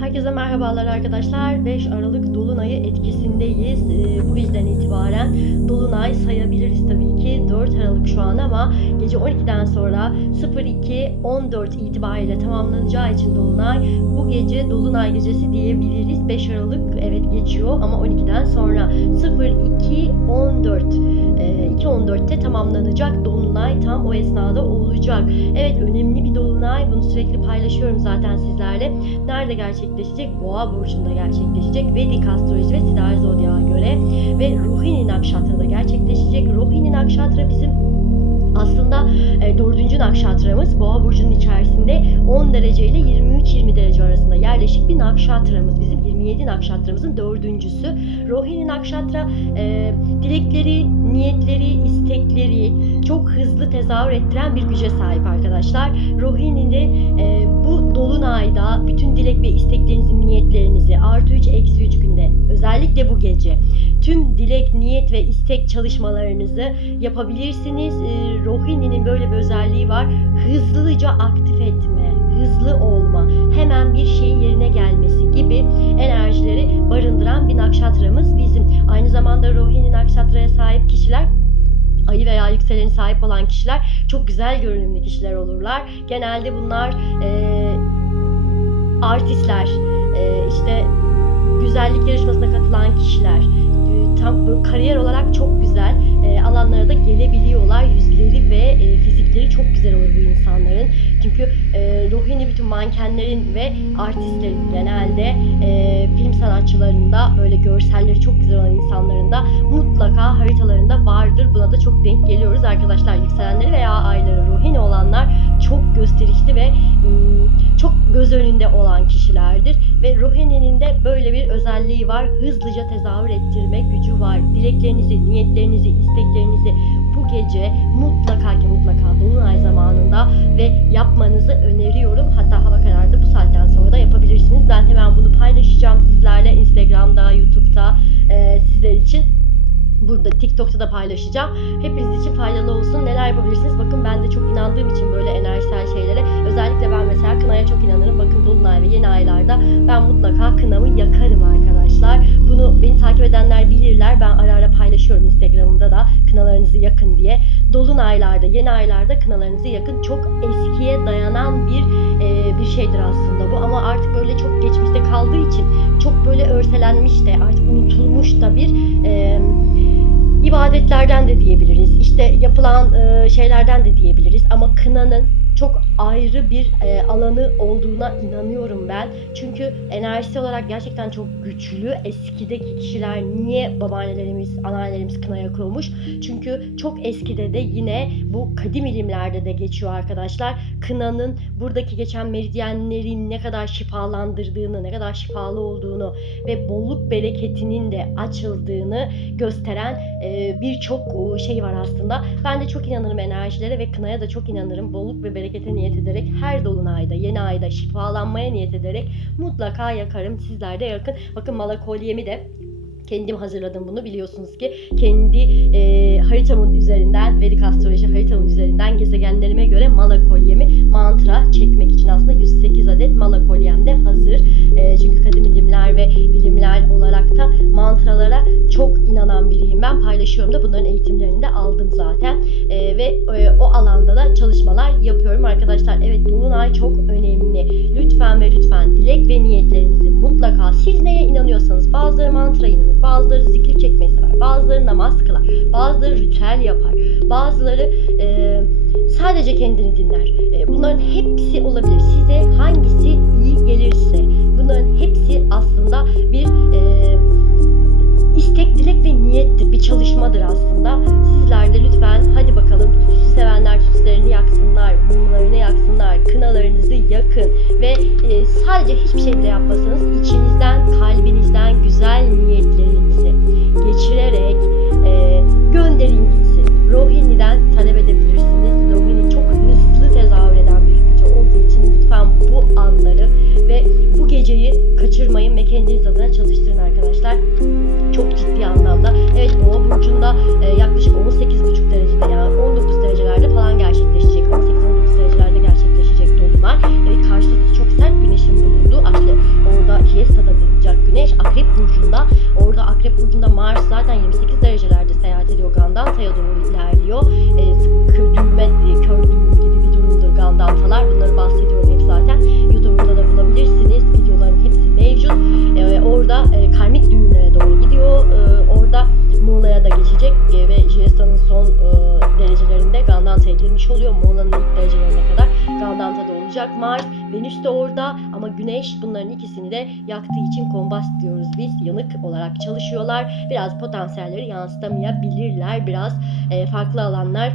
Herkese merhabalar arkadaşlar. 5 Aralık Dolunay'ı etkisindeyiz. Ee, bu geceden itibaren Dolunay sayabiliriz tabii ki. 4 Aralık şu an ama gece 12'den sonra 02.14 itibariyle tamamlanacağı için Dolunay bu gece Dolunay gecesi diyebiliriz. 5 Aralık evet geçiyor ama 12'den sonra 02.14 e, 2.14'te tamamlanacak Dolunay tam o esnada olacak. Evet önemli bir Dolunay. Bunu sürekli paylaşıyorum zaten sizlerle. Nerede gerçekleşecek? Boğa burcunda gerçekleşecek. Vedik astroloji ve Siddhar Zodya'ya göre ve Rohini Nakşatra'da gerçekleşecek. Rohini Nakşatra bizim aslında e, dördüncü nakşatramız Boğa burcunun içerisinde 10 derece ile 23-20 derece arasında yerleşik bir nakşatramız. Bizim 27 nakşatramızın dördüncüsü. Rohini nakşatra e, dilekleri, niyetleri, istekleri çok hızlı tezahür ettiren bir güce sahip arkadaşlar. Rohini'nin e, bütün dilek ve isteklerinizi, niyetlerinizi artı 3 eksi 3 günde özellikle bu gece tüm dilek, niyet ve istek çalışmalarınızı yapabilirsiniz. E, Rohini'nin böyle bir özelliği var. Hızlıca aktif etme, hızlı olma, hemen bir şeyin yerine gelmesi gibi enerjileri barındıran bir nakşatramız bizim. Aynı zamanda Rohini nakşatraya sahip kişiler ayı veya yükseleni sahip olan kişiler çok güzel görünümlü kişiler olurlar. Genelde bunlar e, artistler, e, işte güzellik yarışmasına katılan kişiler, e, tam böyle kariyer olarak çok güzel e, alanlara da gelebiliyorlar. Yüzleri ve e, fizikleri çok güzel olur bu insanların. Çünkü e, Rohini bütün mankenlerin ve artistlerin genelde e, film sanatçılarında böyle görselleri çok güzel olan insanların da mutlaka haritalarında vardır. Buna da çok denk geliyoruz arkadaşlar. Yükselenleri veya ayları Rohini olanlar çok gösterişli ve çok göz önünde olan kişilerdir. Ve Rohini'nin de böyle bir özelliği var. Hızlıca tezahür ettirme gücü var. Dileklerinizi, niyetlerinizi, isteklerinizi bu gece mutlaka ki mutlaka Dolunay zamanında ve yapmanızı öneriyorum. Hatta hava karardı bu saatten sonra da yapabilirsiniz. Ben hemen bunu paylaşacağım sizlerle Burada TikTok'ta da paylaşacağım. Hepiniz için faydalı olsun. Neler yapabilirsiniz? Bakın ben de çok inandığım için böyle enerjisel şeylere. Özellikle ben mesela kınaya çok inanırım. Bakın Dolunay ve yeni aylarda ben mutlaka kınamı yakarım arkadaşlar. Bunu beni takip edenler bilirler. Ben ara ara paylaşıyorum Instagram'ımda da kınalarınızı yakın diye. Dolunaylarda, yeni aylarda kınalarınızı yakın. Çok eskiye dayanan bir e, bir şeydir aslında bu. Ama artık böyle çok geçmişte kaldığı için çok böyle örselenmiş de artık unutulmuş da bir e, ibadetlerden de diyebiliriz. İşte yapılan e, şeylerden de diyebiliriz. Ama kınanın çok ayrı bir e, alanı olduğuna inanıyorum ben. Çünkü enerjisi olarak gerçekten çok güçlü. Eskideki kişiler niye babaannelerimiz, anneannelerimiz kına yakıyormuş? Çünkü çok eskide de yine bu kadim ilimlerde de geçiyor arkadaşlar. Kınanın buradaki geçen meridyenlerin ne kadar şifalandırdığını, ne kadar şifalı olduğunu ve bolluk bereketinin de açıldığını gösteren e, birçok şey var aslında. Ben de çok inanırım enerjilere ve kınaya da çok inanırım. Bolluk ve berekete niyet ederek her dolunayda, yeni ayda şifalanmaya niyet ederek mutlaka yakarım. Sizler de yakın. Bakın mala kolyemi de kendim hazırladım bunu biliyorsunuz ki kendi e, haritamın üzerinden Vedik astroloji haritamın üzerinden gezegenlerime göre mala kolyemi mantra çekmek için aslında 108 adet mala kolyem de hazır. Çok inanan biriyim ben. Paylaşıyorum da bunların eğitimlerini de aldım zaten. E, ve e, o alanda da çalışmalar yapıyorum arkadaşlar. Evet Dolunay çok önemli. Lütfen ve lütfen dilek ve niyetlerinizi mutlaka siz neye inanıyorsanız bazıları mantra inanır, bazıları zikir çekmeyi sever, bazıları namaz kılar, bazıları ritüel yapar, bazıları e, sadece kendini dinler. E, bunların hepsi olabilir. Size hangisi iyi gelirse bunların hepsi aslında bir e, istek, dilek ve niyettir. Bir çalışmadır aslında. Sizler de lütfen hadi bakalım süsü sevenler süslerini yaksınlar, mumlarını yaksınlar, kınalarınızı yakın ve e, sadece hiçbir şey bile yapmasanız içinizden, kalbinizden güzel geceyi kaçırmayın ve kendiniz adına çalıştırın arkadaşlar. Çok ciddi anlamda. Evet Boğa burcunda e, yaklaşık 18,5 derecede yani 19 derecelerde falan gerçekleşecek. 18-19 derecelerde gerçekleşecek dolunay. Evet karşıdaki çok sert güneşin bulunduğu akre, orada Hiesta'da bulunacak güneş Akrep burcunda. Orada Akrep burcunda Mars zaten 28 derecelerde seyahat ediyor Gandanta'ya doğru ilerliyor geçecek ve Jiesta'nın son e, derecelerinde Gandanta'ya girmiş oluyor. Muğla'nın ilk derecelerine kadar Gandanta'da olacak Mars. Venüs de orada ama Güneş bunların ikisini de yaktığı için kombast diyoruz biz. Yanık olarak çalışıyorlar. Biraz potansiyelleri yansıtamayabilirler. Biraz e, farklı alanlar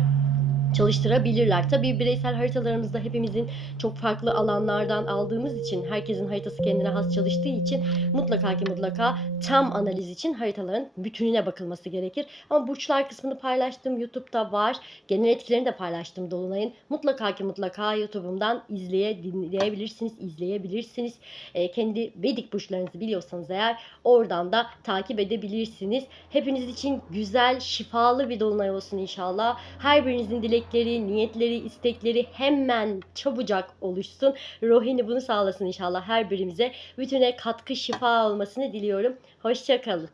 çalıştırabilirler. Tabii bireysel haritalarımızda hepimizin çok farklı alanlardan aldığımız için, herkesin haritası kendine has çalıştığı için mutlaka ki mutlaka tam analiz için haritaların bütününe bakılması gerekir. Ama burçlar kısmını paylaştım. YouTube'da var. Genel etkilerini de paylaştım Dolunay'ın. Mutlaka ki mutlaka YouTube'umdan izleye, dinleyebilirsiniz, izleyebilirsiniz. E, kendi Vedik burçlarınızı biliyorsanız eğer oradan da takip edebilirsiniz. Hepiniz için güzel, şifalı bir dolunay olsun inşallah. Her birinizin dilekleri, niyetleri, istekleri hemen çabucak oluşsun. Rohini bunu sağlasın inşallah her birimize. Bütüne katkı, şifa olmasını diliyorum. Hoşçakalın.